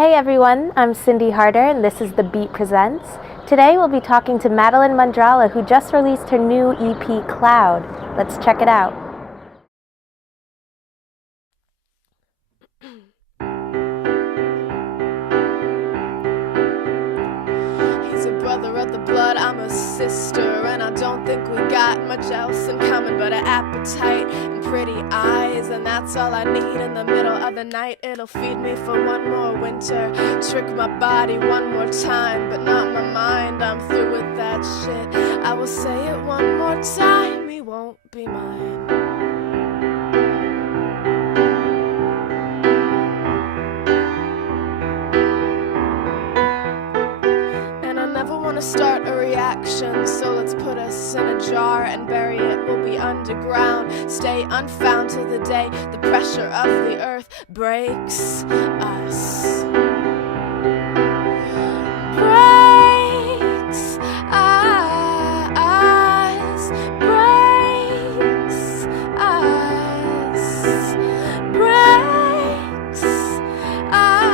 Hey everyone, I'm Cyndi Harder and this is The Beat Presents. Today we'll be talking to Madeline Mondrala, who just released her new EP, Cloud. Let's check it out. He's a brother of the blood, I'm a sister, and I don't think we got much else in common but an appetite and pretty eyes, and that's all I need in the middle of the night. It'll feed me for one more winter, trick my body one more time, but not my mind. I'm through with that shit. I will say it one more time, he won't be mine. Start a reaction, so let's put us in a jar and bury it. We'll be underground, stay unfound till the day the pressure of the earth breaks us. Breaks us, breaks us, breaks us.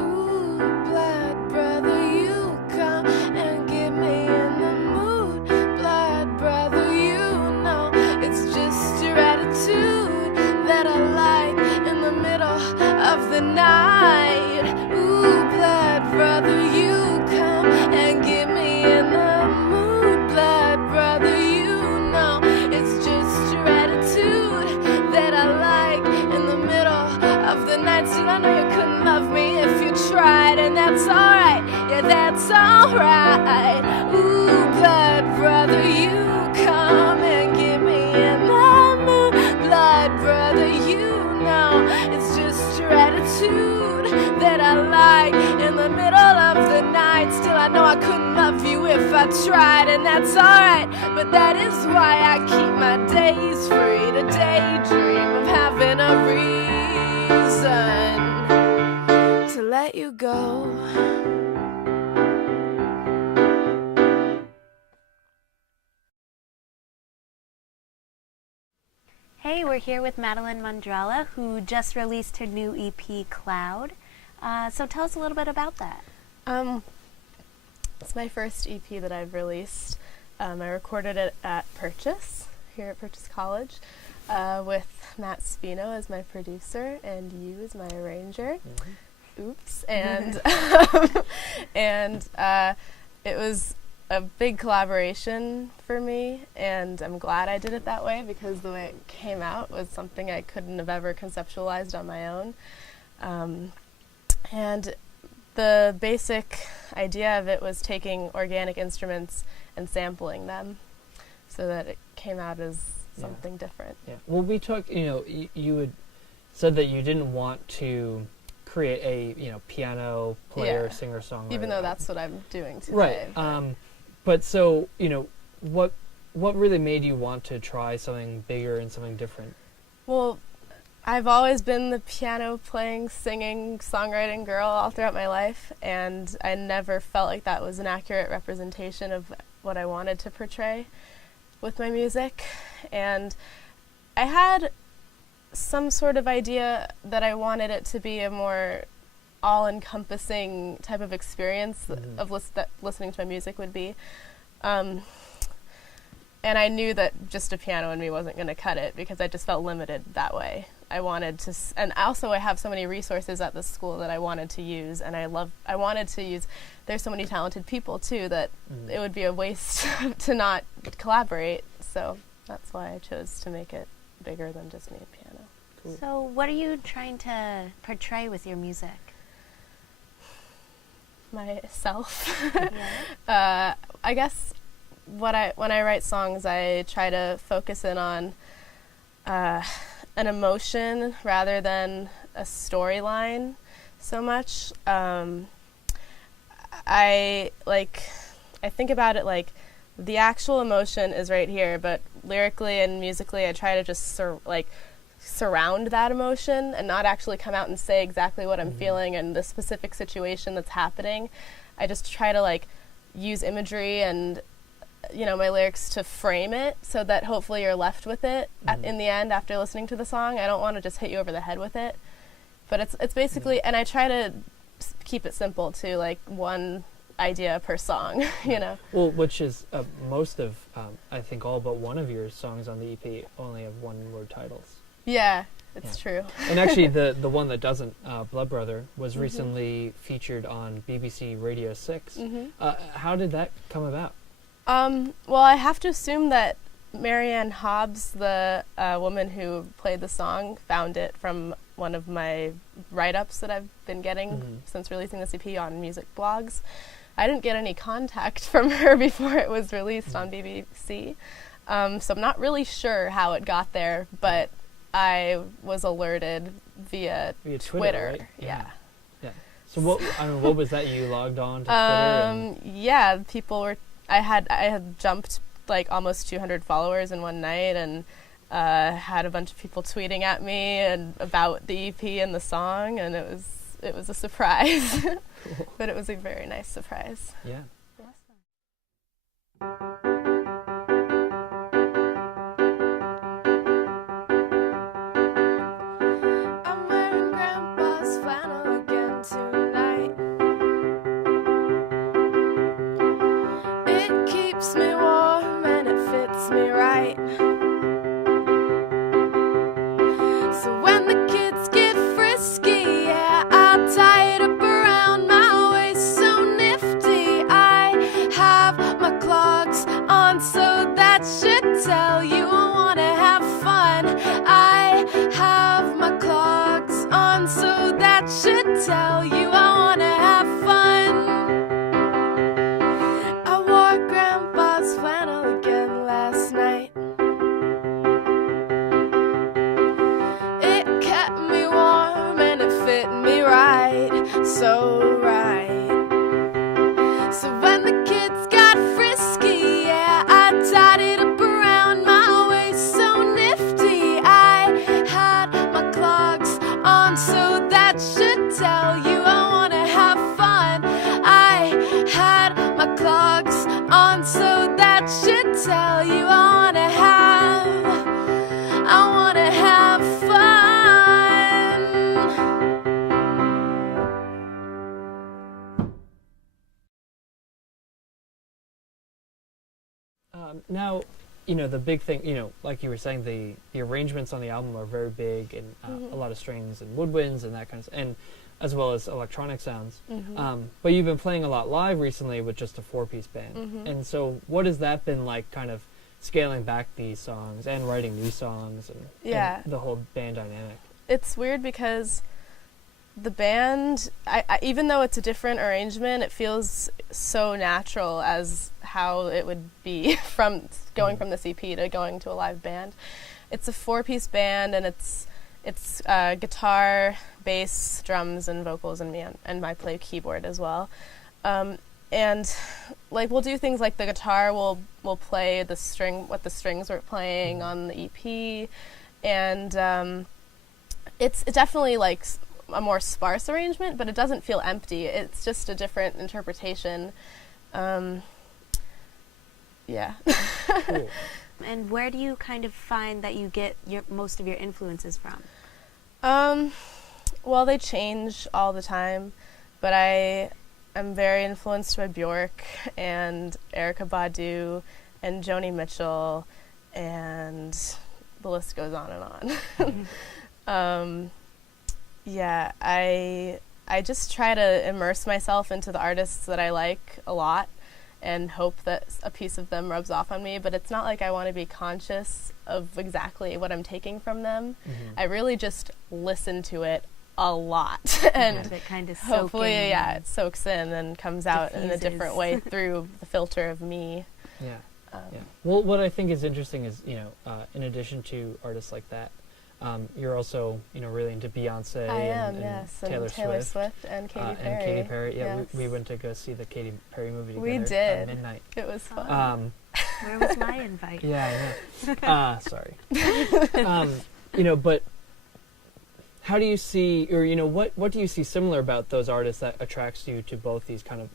Ooh, blood brother, you come and get me in the mood. Blood brother, you know it's just your attitude that I like in the middle of the night. Ooh, blood brother, you come and get me in the mood. Blood brother, you know it's just your attitude that I like in the middle of the night. Still, I know you couldn't love me if you tried, and that's alright, yeah, that's alright. Ooh, blood brother, you come and get me in the mood. Blood brother, you know it's just your attitude that I like in the middle of the night. Still, I know I couldn't love you if I tried, and that's alright, but that is why I keep my days free to daydream of having a reason to let you go. Hey, we're here with Madeline Mondrala, who just released her new EP, Cloud. So tell us a little bit about that. It's my first EP that I've released. I recorded it at Purchase, here at Purchase College, with Matt Spino as my producer and you as my arranger. Mm-hmm. Oops. And it was a big collaboration for me, and I'm glad I did it that way, because the way it came out was something I couldn't have ever conceptualized on my own. And the basic idea of it was taking organic instruments and sampling them so that it came out as something different. Yeah. Well, we talked, you had said that you didn't want to create a, piano player, singer-songwriter. Even though that's what I'm doing today. Right. But so, what really made you want to try something bigger and something different? Well, I've always been the piano playing, singing, songwriting girl all throughout my life, and I never felt like that was an accurate representation of what I wanted to portray with my music. And I had some sort of idea that I wanted it to be a more all-encompassing type of experience of that listening to my music would be. And I knew that just a piano in me wasn't going to cut it, because I just felt limited that way. I wanted to, and also I have so many resources at the school that I wanted to use, and I wanted to use, there's so many talented people too that it would be a waste to not collaborate, so that's why I chose to make it bigger than just me and piano. Cool. So what are you trying to portray with your music? Myself. I guess when I write songs, I try to focus in on an emotion rather than a storyline so much. I think about it like the actual emotion is right here, but lyrically and musically I try to just surround that emotion and not actually come out and say exactly what I'm feeling and the specific situation that's happening. I just try to use imagery and my lyrics to frame it so that hopefully you're left with it in the end after listening to the song. I don't want to just hit you over the head with it. But it's basically, and I try to keep it simple too, like one idea per song, you know. Well, which is most of, I think all but one of your songs on the EP only have one-word titles. Yeah, it's true. And actually, the one that doesn't, Blood Brother, was recently featured on BBC Radio 6. How did that come about? Well, I have to assume that Marianne Hobbs, the woman who played the song, found it from one of my write-ups that I've been getting since releasing this EP on music blogs. I didn't get any contact from her before it was released on BBC, so I'm not really sure how it got there, but I was alerted via Twitter. Right? Yeah. So what was that? You logged on to Twitter? Yeah, people were. I had jumped like almost 200 followers in one night, and had a bunch of people tweeting at me and about the EP and the song, and it was a surprise. Cool. But it was a very nice surprise. Yeah. I'm wearing Grandpa's flannel again tonight. It keeps me warm and it fits me right. So when the kids get frisky, yeah, I'll tie it up around my waist so nifty. I have my clogs on, so that should tell you I wanna have fun. I have my clogs on, so that should tell you I wanna have fun. I wore Grandpa's flannel again last night. It kept me warm and it fit me right, so right. So when the kids got frisky, yeah, I tied it up around my waist so nifty. I had my clogs on, so that should tell you I wanna have fun. I had my clogs on, so that should tell you I wanna have fun. Now, the big thing, like you were saying, the arrangements on the album are very big and a lot of strings and woodwinds and that kind of, and as well as electronic sounds. But you've been playing a lot live recently with just a 4-piece band. And so what has that been like, kind of scaling back these songs and writing new songs and the whole band dynamic? It's weird because the band, I even though it's a different arrangement, it feels so natural as how it would be from going from this EP to going to a live band. It's a 4-piece band, and it's guitar, bass, drums, and vocals, and me, and I play keyboard as well. And like we'll do things like the guitar will play the strings we're playing on the EP, and it's definitely like a more sparse arrangement, but it doesn't feel empty. It's just a different interpretation. Yeah. Cool. And where do you kind of find that you get most of your influences from? Well, they change all the time, but I am very influenced by Bjork and Erykah Badu and Joni Mitchell, and the list goes on and on. Yeah, I just try to immerse myself into the artists that I like a lot and hope that a piece of them rubs off on me, but it's not like I want to be conscious of exactly what I'm taking from them. I really just listen to it a lot, and it kind of hopefully it soaks in and comes out in a different way through the filter of me. Yeah. Well, what I think is interesting is, in addition to artists like that, you're also, really into Beyonce and Taylor Swift and Katy Perry. And Katy Perry. Yeah, yes. we went to go see the Katy Perry movie together. We did. At midnight. It was fun. Where was my invite? Yeah, sorry. But how do you see, or what do you see similar about those artists that attracts you to both these kind of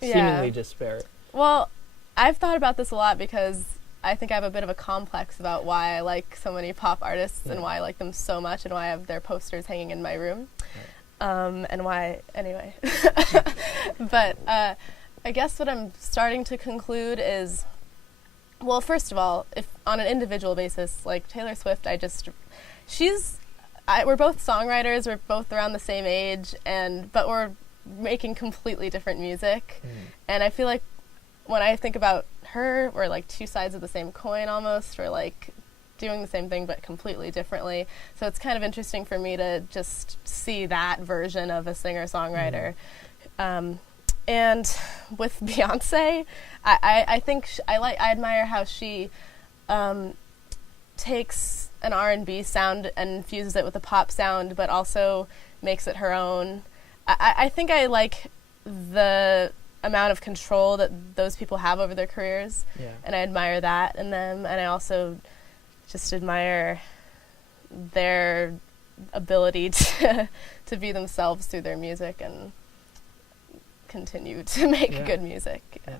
seemingly disparate? Well, I've thought about this a lot because I think I have a bit of a complex about why I like so many pop artists and why I like them so much and why I have their posters hanging in my room. and why, anyway. But I guess what I'm starting to conclude is, well, first of all, if on an individual basis, like Taylor Swift, we're both songwriters, we're both around the same age, but we're making completely different music. And I feel like when I think about her, we're like two sides of the same coin almost. We're like doing the same thing but completely differently. So it's kind of interesting for me to just see that version of a singer-songwriter. And with Beyonce, I think I admire how she takes an R&B sound and infuses it with a pop sound, but also makes it her own. I think I like the amount of control that those people have over their careers, and I admire that in them, and I also just admire their ability to be themselves through their music and continue to make good music. Awesome.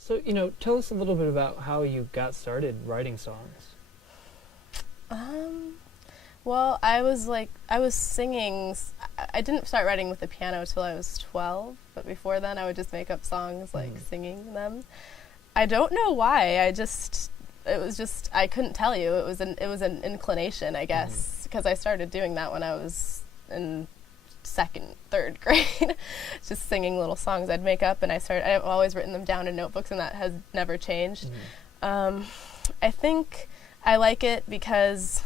So, tell us a little bit about how you got started writing songs. Well, I was singing. I didn't start writing with the piano till I was 12, but before then I would just make up songs, singing them. I don't know why. I couldn't tell you. It was an inclination, I guess, because I started doing that when I was in second, third grade, just singing little songs I'd make up, and I've always written them down in notebooks, and that has never changed. I think I like it because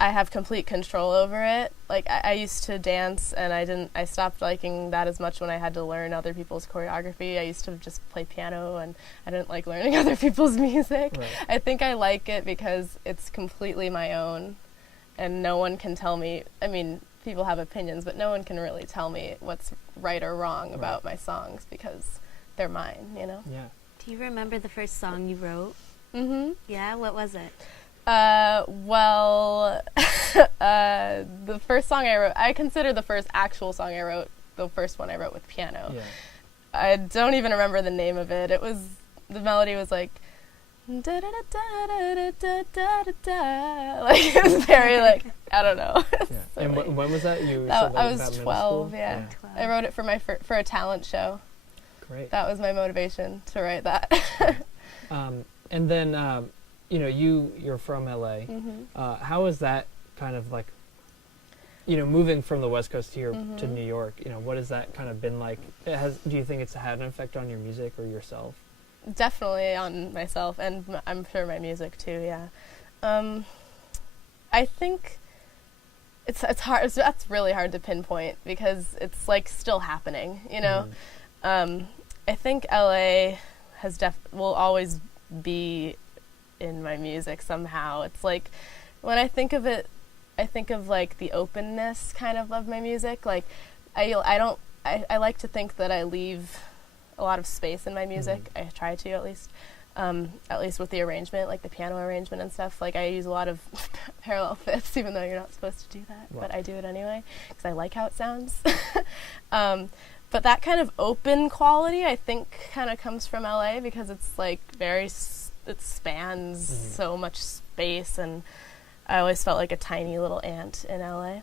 I have complete control over it. Like, I used to dance, and I stopped liking that as much when I had to learn other people's choreography. I used to just play piano, and I didn't like learning other people's music. Right. I think I like it because it's completely my own, and no one can tell me, people have opinions, but no one can really tell me what's right or wrong about my songs because they're mine, Yeah. Do you remember the first song you wrote? Yeah, what was it? Well, the first song I wrote, I consider the first actual song I wrote the first one I wrote with piano. Yeah. I don't even remember the name of it. The melody was like, da da da da da da da da da. Like, it was very I don't know. Yeah. And when was that? I was 12. Yeah. 12. I wrote it for a talent show. Great. That was my motivation to write that. And then you're from LA. How is that kind of like, moving from the West Coast here to New York? What has that kind of been like? Do you think it's had an effect on your music or yourself? Definitely on myself, and I'm sure my music too. Yeah, I think it's hard. That's really hard to pinpoint because it's like still happening. You know, I think LA will always be in my music somehow. It's like when I think of it, I think of like the openness kind of my music. Like I like to think that I leave a lot of space in my music. I try to at least with the arrangement, like the piano arrangement and stuff. Like I use a lot of parallel fifths, even though you're not supposed to do that, but I do it anyway because I like how it sounds. But that kind of open quality, I think, kind of comes from LA because it's like it spans so much space, and I always felt like a tiny little ant in LA.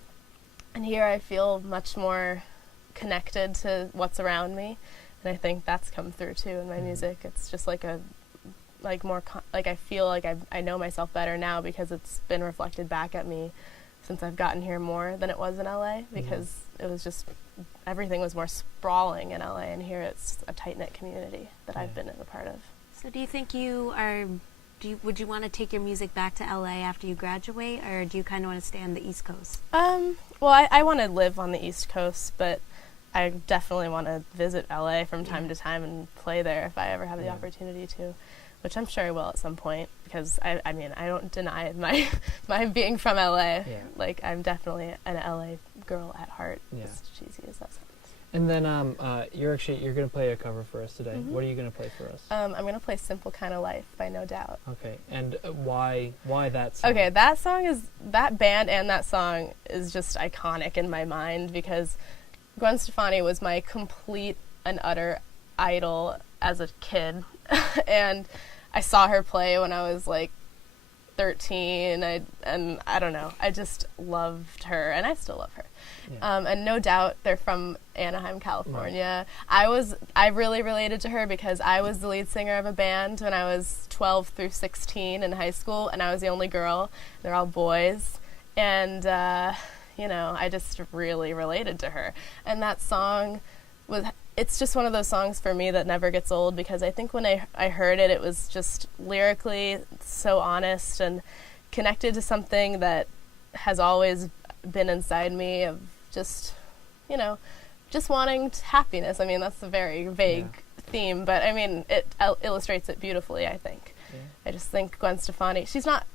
And here I feel much more connected to what's around me, and I think that's come through too in my music. It's just like I feel like I know myself better now because it's been reflected back at me since I've gotten here more than it was in LA, because it was just everything was more sprawling in LA, and here it's a tight-knit community that I've been a part of. So do you think would you want to take your music back to LA after you graduate, or do you kind of want to stay on the East Coast? Well, I want to live on the East Coast, but I definitely want to visit LA from time to time and play there if I ever have the opportunity to, which I'm sure I will at some point, because I mean, I don't deny my being from LA. Yeah. Like, I'm definitely an LA girl at heart, as cheesy as that sounds. And then you're going to play a cover for us today. What are you going to play for us? I'm going to play Simple Kind of Life by No Doubt. Okay, and why that song? Okay, that band and that song is just iconic in my mind because Gwen Stefani was my complete and utter idol as a kid. And I saw her play when I was like 13, and I don't know, I just loved her, and I still love her. And No Doubt, they're from Anaheim, California. Right. I really related to her because I was the lead singer of a band when I was 12 through 16 in high school, and I was the only girl. They're all boys, and I just really related to her. And that song it's just one of those songs for me that never gets old, because I think when I heard it, it was just lyrically so honest and connected to something that has always been inside me of just wanting happiness. I mean, that's a very vague theme, but I mean, it illustrates it beautifully, I think. Yeah. I just think Gwen Stefani, she's not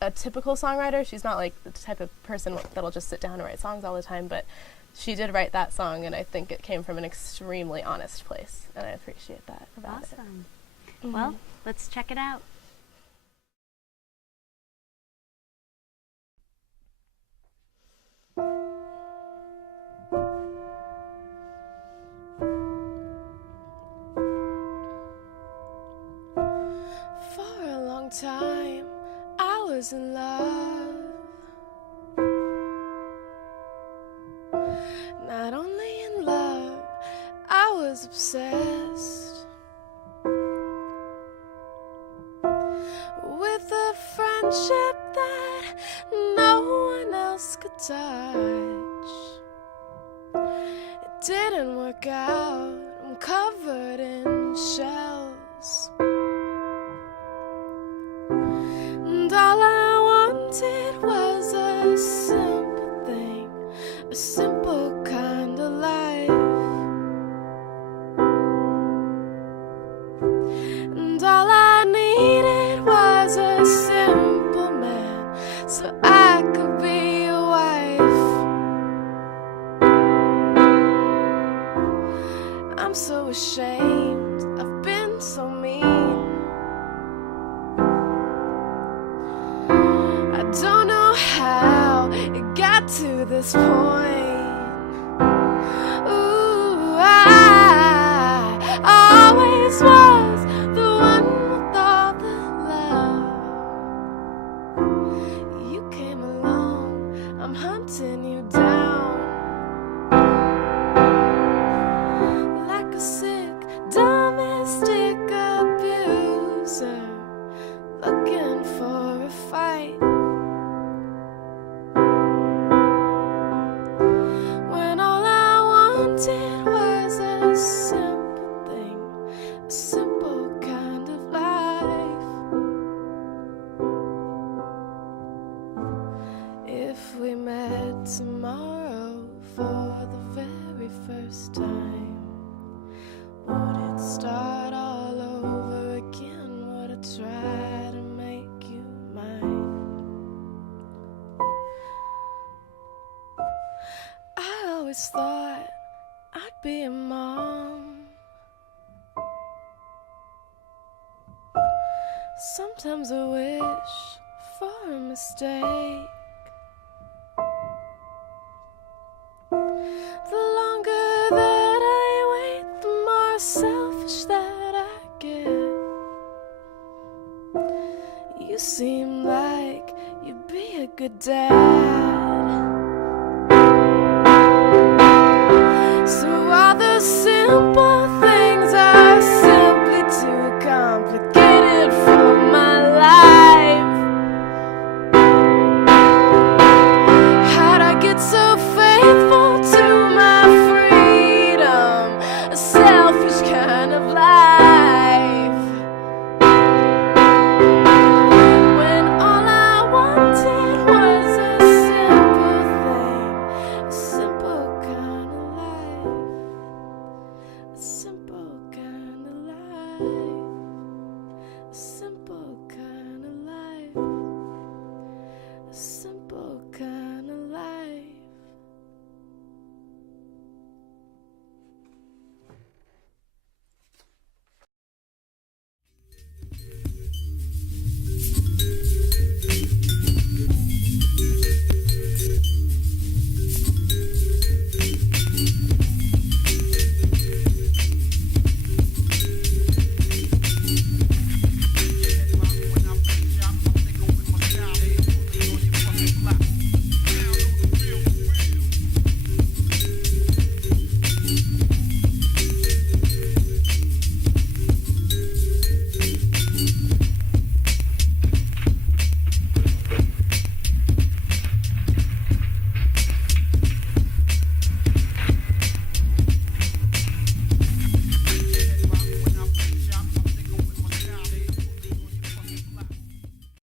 a typical songwriter. She's not like the type of person that'll just sit down and write songs all the time, but she did write that song, and I think it came from an extremely honest place, and I appreciate that about it. Awesome. Well, let's check it out. For a long time, I was in love. Not only in love, I was obsessed with a friendship that no one else could touch. It didn't work out, I'm covered in shells, and all I wanted was a simple thing, a simple kind of life. And all I needed was a simple man, so I could be a wife. I'm so ashamed, I've been so mean. I don't know how it got to this point. Ooh, I always was the one with all the love. You came along, I'm hunting you down like a sick domestic abuser, looking for a fight. always thought I'd be a mom. Sometimes I wish for a mistake. The longer that I wait, the more selfish that I get. You seem like you'd be a good dad. So all the simple